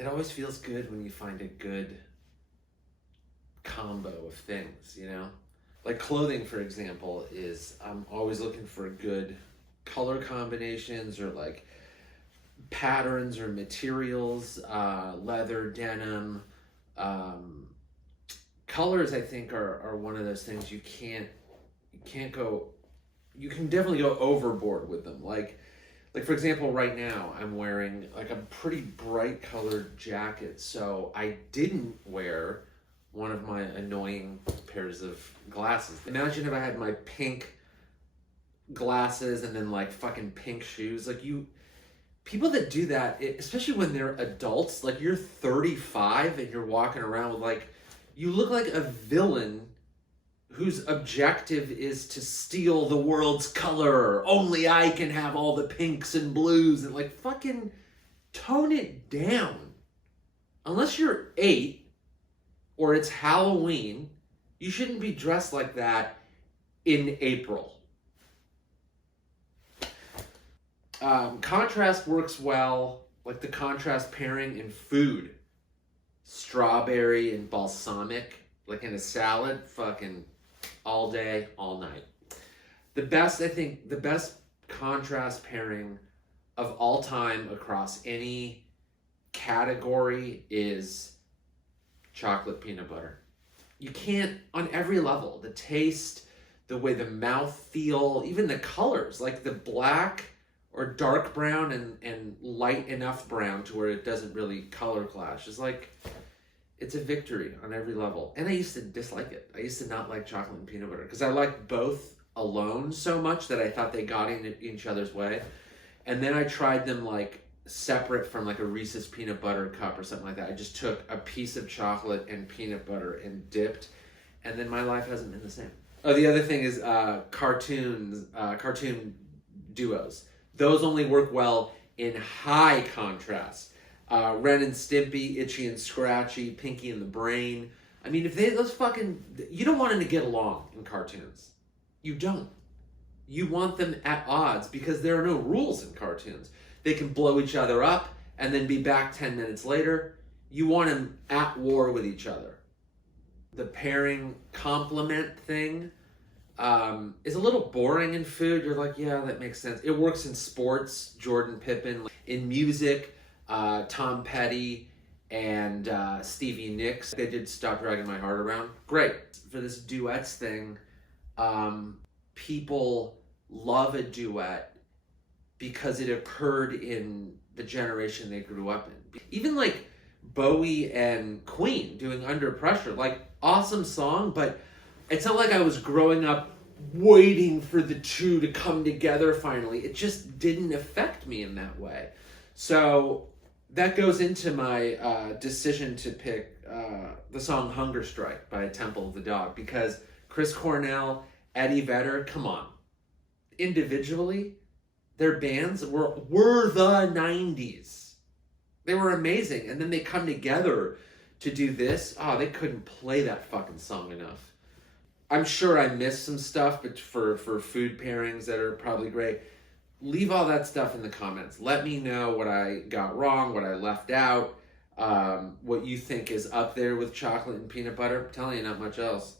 it always feels good when you find a good combo of things, you know? Like clothing, for example, I'm always looking for good color combinations or like patterns or materials, leather, denim. Colors, I think, are one of those things you can't go, you can definitely go overboard with them. Like for example, right now I'm wearing like a pretty bright colored jacket, so I didn't wear one of my annoying pairs of glasses. Imagine if I had my pink glasses and then like fucking pink shoes. Like people that do that, especially when they're adults, like you're 35 and you're walking around with like, you look like a villain whose objective is to steal the world's color. Only I can have all the pinks and blues, and like fucking tone it down. Unless you're 8 or it's Halloween, you shouldn't be dressed like that in April. Contrast works well, like the contrast pairing in food. Strawberry and balsamic, like in a salad, fucking all day, all night. The best contrast pairing of all time across any category is chocolate peanut butter. You can't, on every level, the taste, the way the mouth feel, even the colors, like the black or dark brown and light enough brown to where it doesn't really color clash. It's like, it's a victory on every level. And I used to dislike it. I used to not like chocolate and peanut butter because I liked both alone so much that I thought they got in each other's way. And then I tried them like separate from like a Reese's peanut butter cup or something like that. I just took a piece of chocolate and peanut butter and dipped, and then my life hasn't been the same. Oh, the other thing is cartoon duos. Those only work well in high contrast. Ren and Stimpy, Itchy and Scratchy, Pinky and the Brain. I mean, you don't want them to get along in cartoons. You don't. You want them at odds because there are no rules in cartoons. They can blow each other up and then be back 10 minutes later. You want them at war with each other. The pairing compliment thing is a little boring in food. You're like, yeah, that makes sense. It works in sports, Jordan Pippen. In music, Tom Petty and Stevie Nicks. They did Stop Dragging My Heart Around. Great. For this duets thing, people love a duet because it occurred in the generation they grew up in. Even like Bowie and Queen doing Under Pressure, like awesome song, but it's not like I was growing up waiting for the two to come together finally. It just didn't affect me in that way. So that goes into my decision to pick the song Hunger Strike by Temple of the Dog, because Chris Cornell, Eddie Vedder, come on. Individually, their bands were the 90s. They were amazing. And then they come together to do this. Oh, they couldn't play that fucking song enough. I'm sure I missed some stuff, but for food pairings that are probably great. Leave all that stuff in the comments. Let me know what I got wrong, what I left out, what you think is up there with chocolate and peanut butter. I'm telling you, not much else.